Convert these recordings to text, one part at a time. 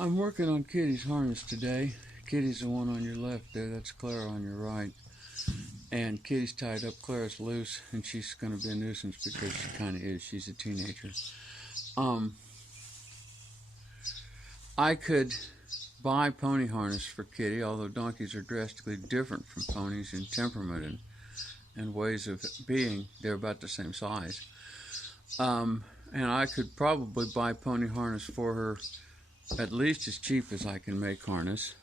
I'm working on Kitty's harness today. Kitty's the one on your left there, that's Clara on your right. And Kitty's tied up, Clara's loose, and she's going to be a nuisance because she kind of is. She's a teenager. I could buy pony harness for Kitty, although donkeys are drastically different from ponies in temperament and ways of being. They're about the same size. And I could probably buy pony harness for her at least as cheap as I can make harness.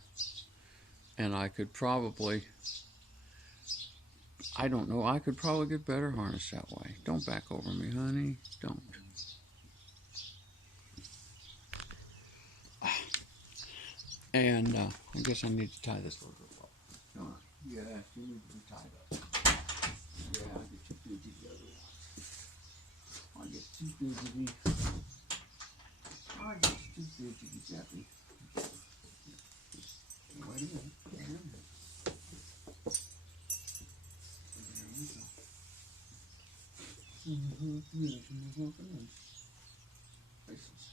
And I could probably, I don't know, I could probably get better harness that way. Don't back over me, honey. Don't. And I guess I need to tie this little girl up. Don't I? Yeah, she needs to be tied up. Yeah, I'll get you busy the other one. I'll get too busy. I'll get too busy, Jeffy. Wait a minute. There we go. Places.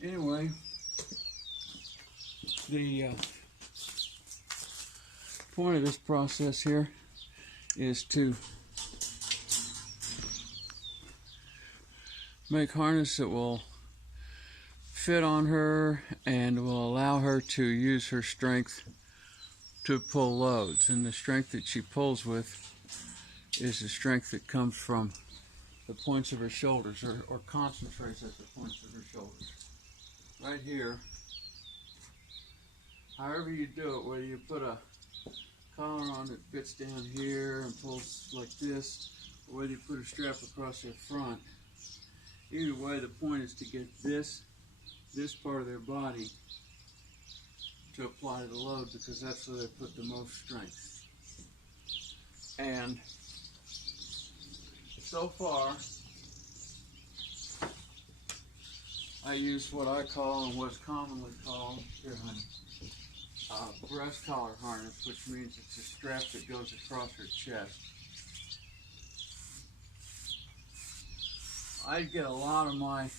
Anyway, the point of this process here is to make harness that will fit on her and will allow her to use her strength to pull loads. And the strength that she pulls with is the strength that comes from the points of her shoulders, or concentrates at the points of her shoulders. Right here, however you do it, whether you put a collar on that fits down here and pulls like this, or whether you put a strap across their front, either way the point is to get this part of their body to apply the load, because that's where they put the most strength. And so far, I use what I call, and what's commonly called, here honey, breast collar harness, which means it's a strap that goes across her chest. I get a lot of my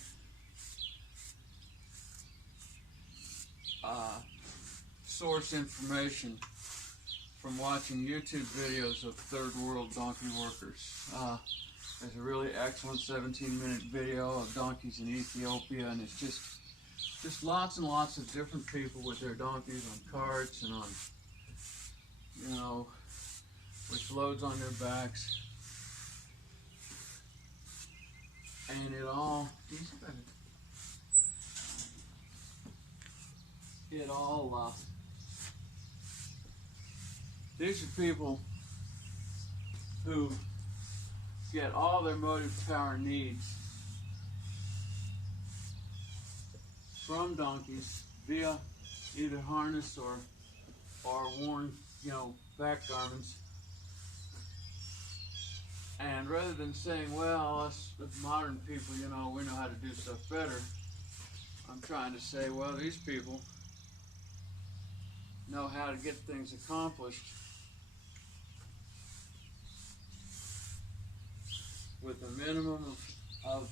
source information from watching YouTube videos of third world donkey workers. There's a really excellent 17-minute video of donkeys in Ethiopia, and it's just lots and lots of different people with their donkeys on carts and on, you know, with loads on their backs. And it all, these are people who get all their motive power needs from donkeys via either harness or worn, you know, back garments. And rather than saying, well, us modern people, you know, we know how to do stuff better, I'm trying to say, well, these people know how to get things accomplished with a minimum of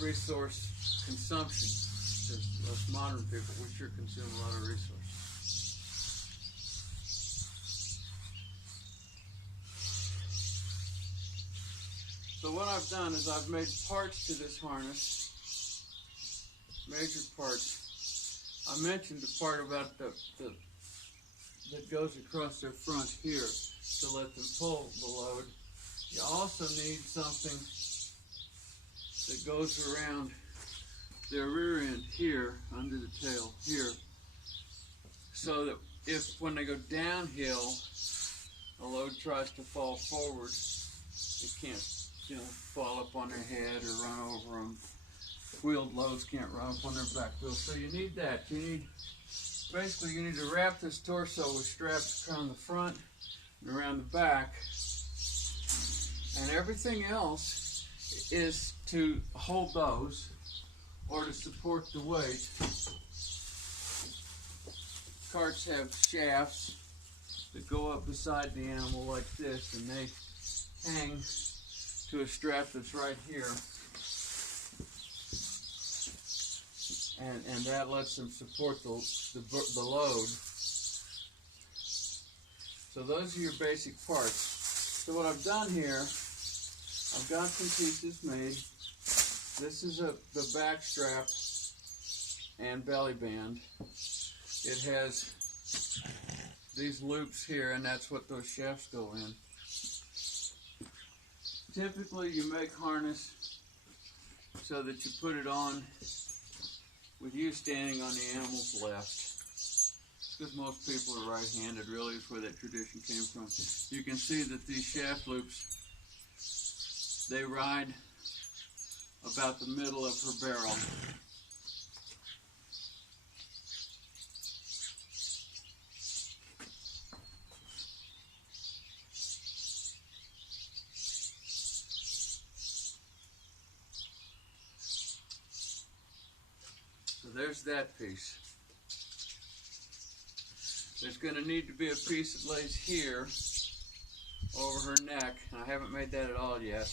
resource consumption. Because us modern people, we sure consume a lot of resources. So what I've done is I've made parts to this harness, major parts. I mentioned the part about that goes across their front here to let them pull the load. You also need something that goes around their rear end here, under the tail here, so that if when they go downhill, the load tries to fall forward, it can't, you know, fall up on their head or run over them. wheeled loads can't run up on their back wheels. So you need that. Basically you need to wrap this torso with straps around the front and around the back. And everything else is to hold those or to support the weight. Carts have shafts that go up beside the animal like this, and they hang to a strap that's right here. And that lets them support the load. So those are your basic parts. So what I've done here, I've got some pieces made. This is the back strap and belly band. It has these loops here, and that's what those shafts go in. Typically you make harness so that you put it on with you standing on the animal's left. Because most people are right-handed, really is where that tradition came from. You can see that these shaft loops, they ride about the middle of her barrel. So there's that piece. There's going to need to be a piece that lays here over her neck. I haven't made that at all yet.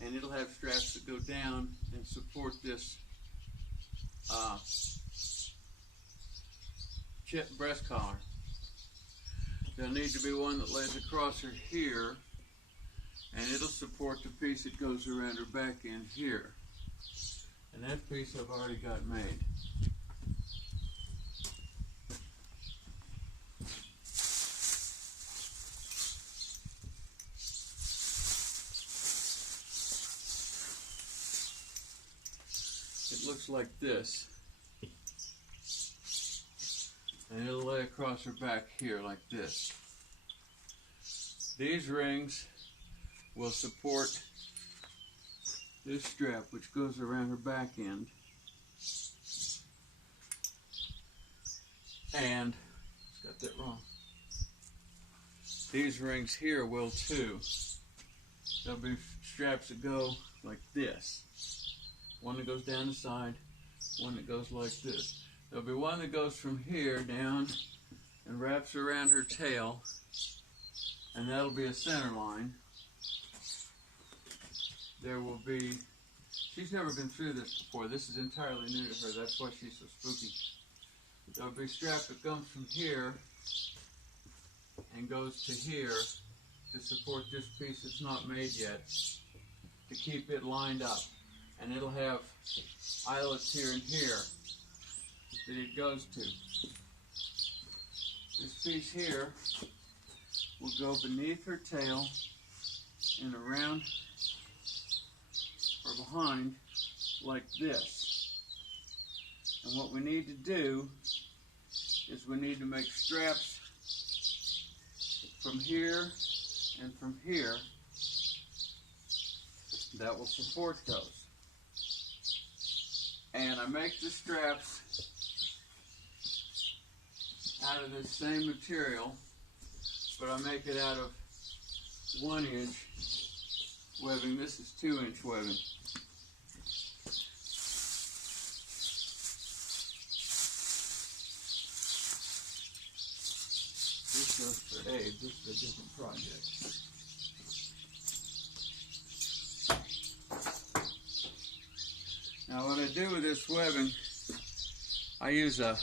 And it'll have straps that go down and support this breast collar. There'll need to be one that lays across her here, and it'll support the piece that goes around her back end here. And that piece I've already got made. It looks like this, and it'll lay across her back here like this. These rings will support this strap, which goes around her back end, and got that wrong. These rings here will too. There'll be straps that go like this. One that goes down the side, one that goes like this. There'll be one that goes from here down and wraps around her tail, and that'll be a center line. There will be, she's never been through this before. This is entirely new to her. That's why she's so spooky. There'll be a strap that comes from here and goes to here to support this piece that's not made yet, to keep it lined up. And it'll have eyelets here and here that it goes to. This piece here will go beneath her tail and around or behind like this. And what we need to do is we need to make straps from here and from here that will support those. And I make the straps out of this same material, but I make it out of 1-inch webbing. This is 2-inch webbing. This goes for Abe. This is a different project. Now what I do with this webbing, I use a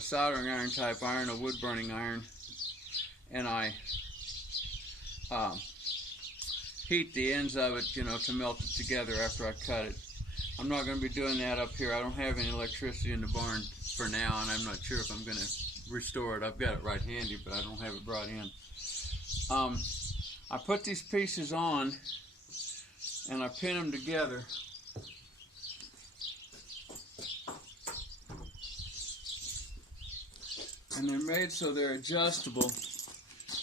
soldering iron type iron, a wood burning iron, and I heat the ends of it, to melt it together after I cut it. I'm not going to be doing that up here. I don't have any electricity in the barn for now, and I'm not sure if I'm going to restore it. I've got it right handy, but I don't have it brought in. I put these pieces on and I pin them together. And they're made so they're adjustable.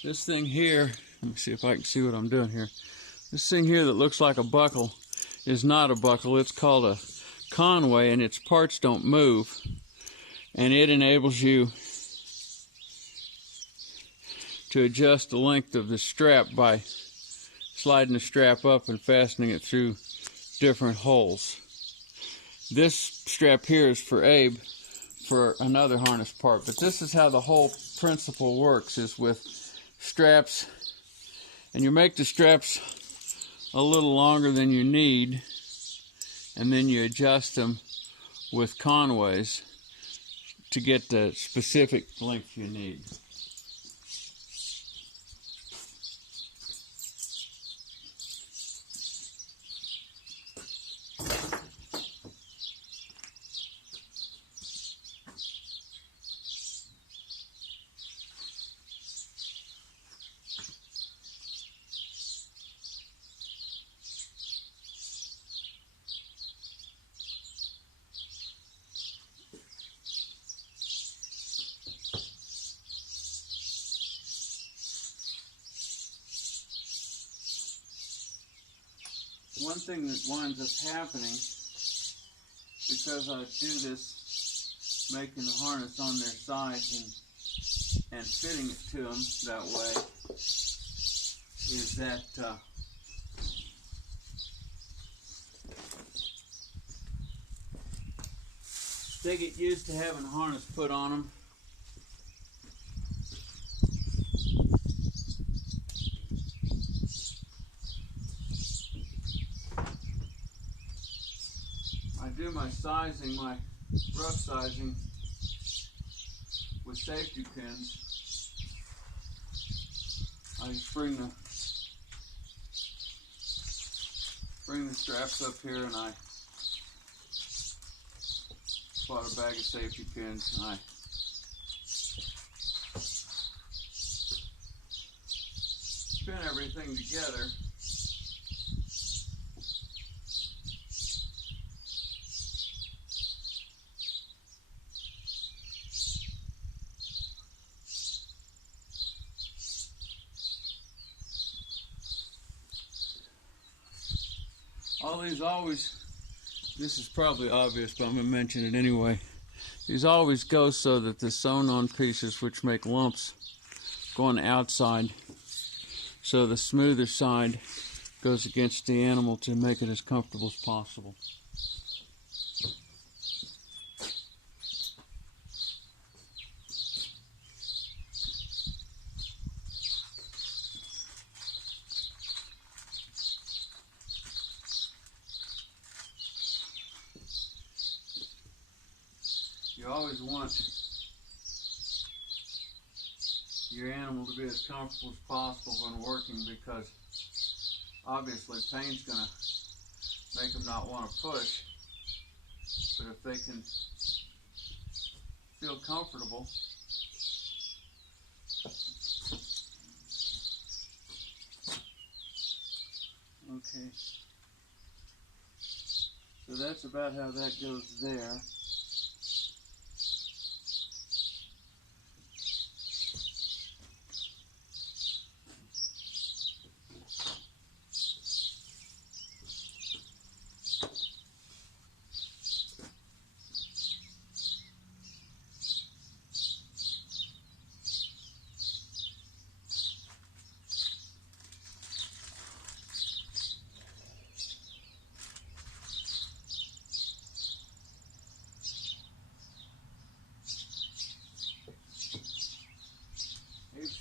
This thing here, let me see if I can see what I'm doing here. This thing here that looks like a buckle is not a buckle. It's called a Conway, and its parts don't move. And it enables you to adjust the length of the strap by sliding the strap up and fastening it through different holes. This strap here is for Abe for another harness part, but this is how the whole principle works, is with straps, and you make the straps a little longer than you need, and then you adjust them with Conways to get the specific length you need. One thing that winds up happening, because I do this, making the harness on their sides and fitting it to them that way, is that they get used to having a harness put on them. I do my sizing, my rough sizing, with safety pins. I just bring the straps up here, and I bought a bag of safety pins, and I spin everything together. All these always, this is probably obvious, but I'm going to mention it anyway. These always go so that the sewn-on pieces, which make lumps, go on the outside, so the smoother side goes against the animal to make it as comfortable as possible. You always want your animal to be as comfortable as possible when working, because obviously pain's going to make them not want to push. But if they can feel comfortable, okay. So that's about how that goes there.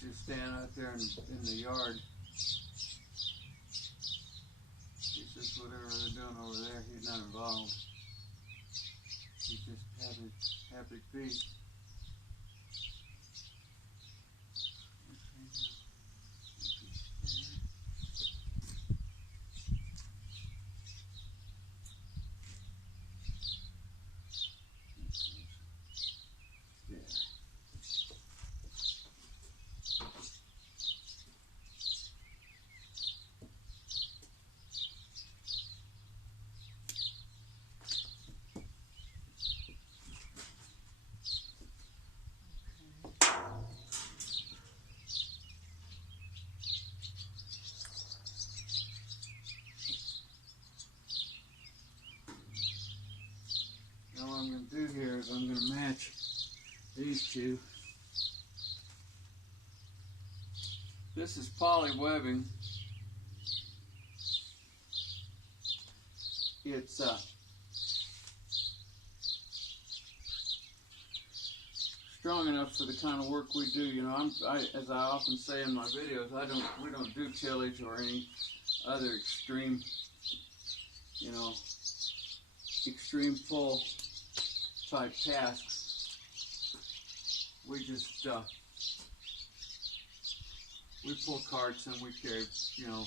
Just stand out there in the yard. He's just whatever they're doing over there, he's not involved. He's just happy to be. here is I'm going to match these two. This is poly webbing. It's strong enough for the kind of work we do. You know, as I often say in my videos, we don't do tillage or any other extreme, you know, extreme pull type tasks. We just we pull carts and we carry, you know,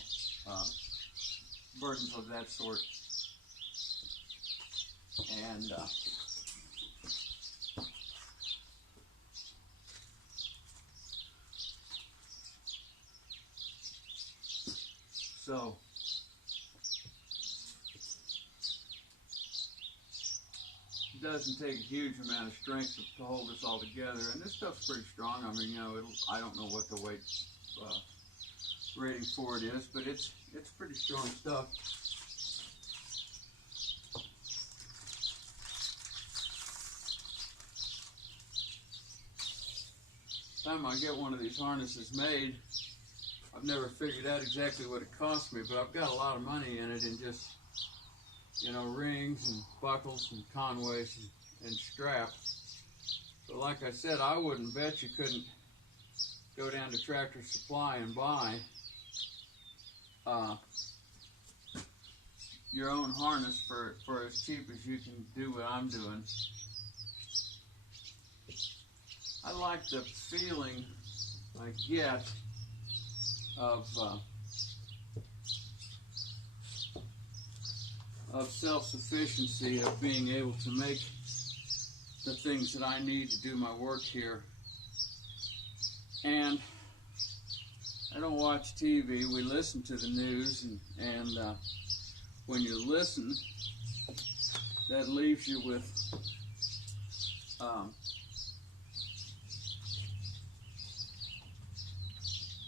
burdens of that sort. And so it doesn't take a huge amount of strength to hold this all together, and this stuff's pretty strong. I mean, you know, I don't know what the weight rating for it is, but it's pretty strong stuff. Time I get one of these harnesses made, I've never figured out exactly what it cost me, but I've got a lot of money in it in just, you know, rings and buckles and conways and straps. But like I said, I wouldn't bet you couldn't go down to Tractor Supply and buy your own harness for as cheap as you can do what I'm doing. I like the feeling I get of self-sufficiency, of being able to make the things that I need to do my work here. And I don't watch TV, we listen to the news, and when you listen, that leaves you with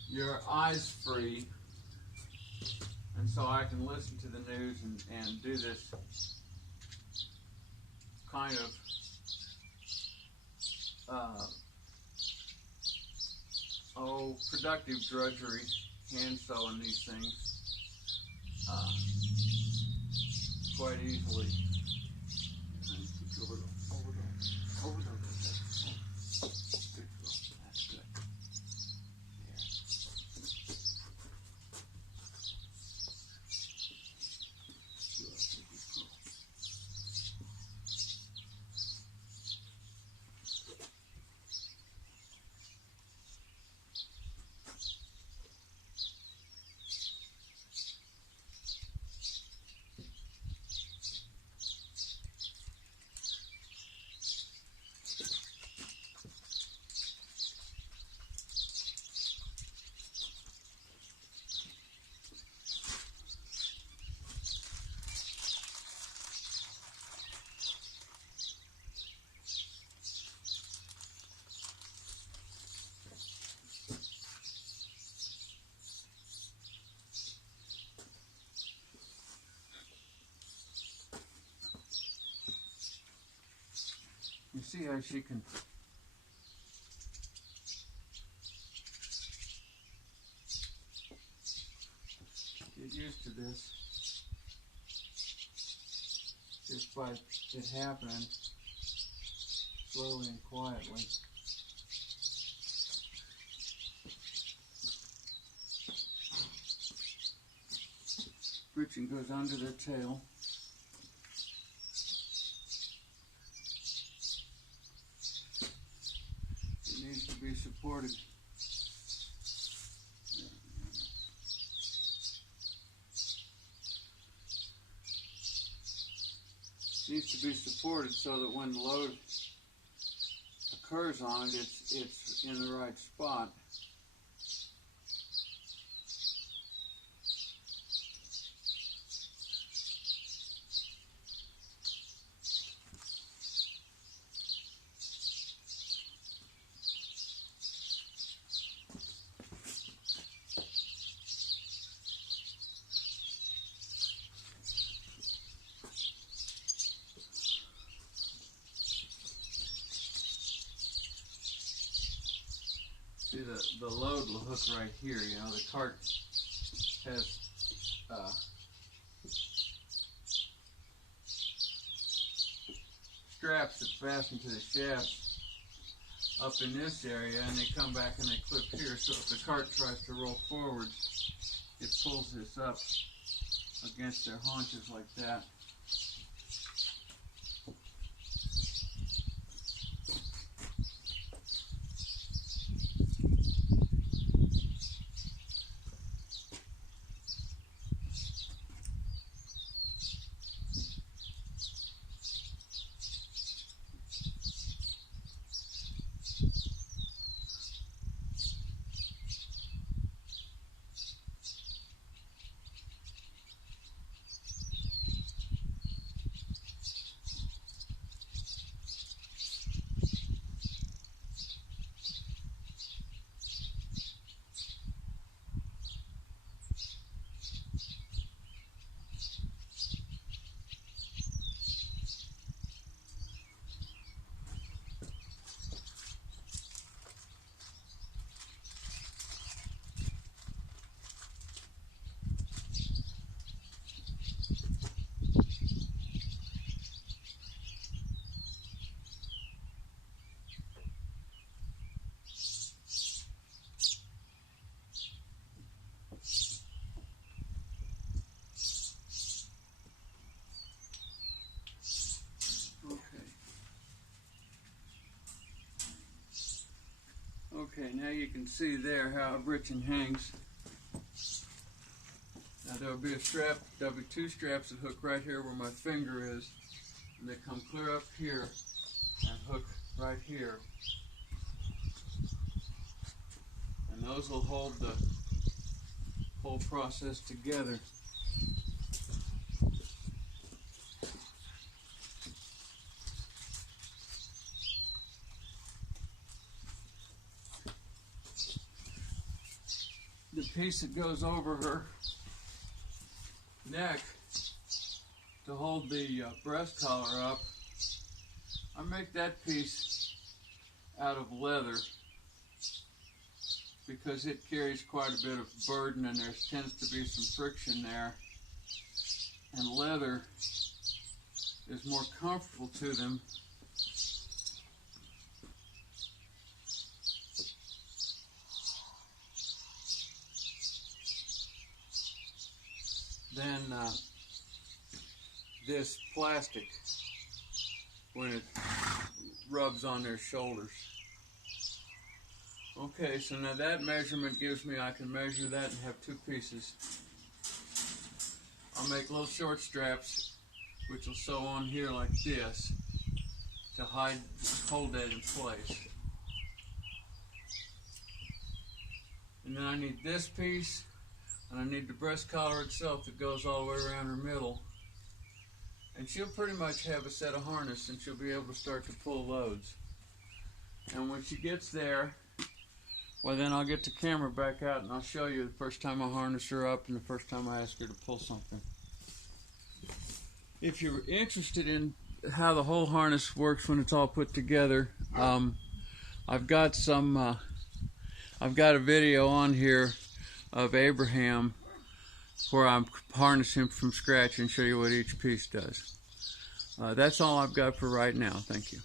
your eyes free, and so I can listen to the news and do this kind of productive drudgery, hand sewing these things quite easily. Over the good girl. That's good. You see how she can get used to this just by it happening slowly and quietly. Breeching goes under their tail. It needs to be supported. Needs to be supported so that when the load occurs on it, it's in the right spot. See, the load will hook right here. You know, the cart has straps that fasten to the shafts up in this area, and they come back and they clip here. So if the cart tries to roll forward, it pulls this up against their haunches like that. Okay, now you can see there how a britchin hangs. Now there'll be a strap, there'll be two straps that hook right here where my finger is, and they come clear up here and hook right here. And those will hold the whole process together. The piece that goes over her neck to hold the breast collar up, I make that piece out of leather because it carries quite a bit of burden and there tends to be some friction there, and leather is more comfortable to them than this plastic when it rubs on their shoulders. Okay, so now that measurement gives me, I can measure that and have two pieces. I'll make little short straps which will sew on here like this to hold that in place. And then I need this piece, and I need the breast collar itself that goes all the way around her middle. And she'll pretty much have a set of harness and she'll be able to start to pull loads. And when she gets there, well then I'll get the camera back out and I'll show you the first time I harness her up and the first time I ask her to pull something. If you're interested in how the whole harness works when it's all put together, I've got a video on here of Abraham where I'm harnessing from scratch and show you what each piece does. That's all I've got for right now. Thank you.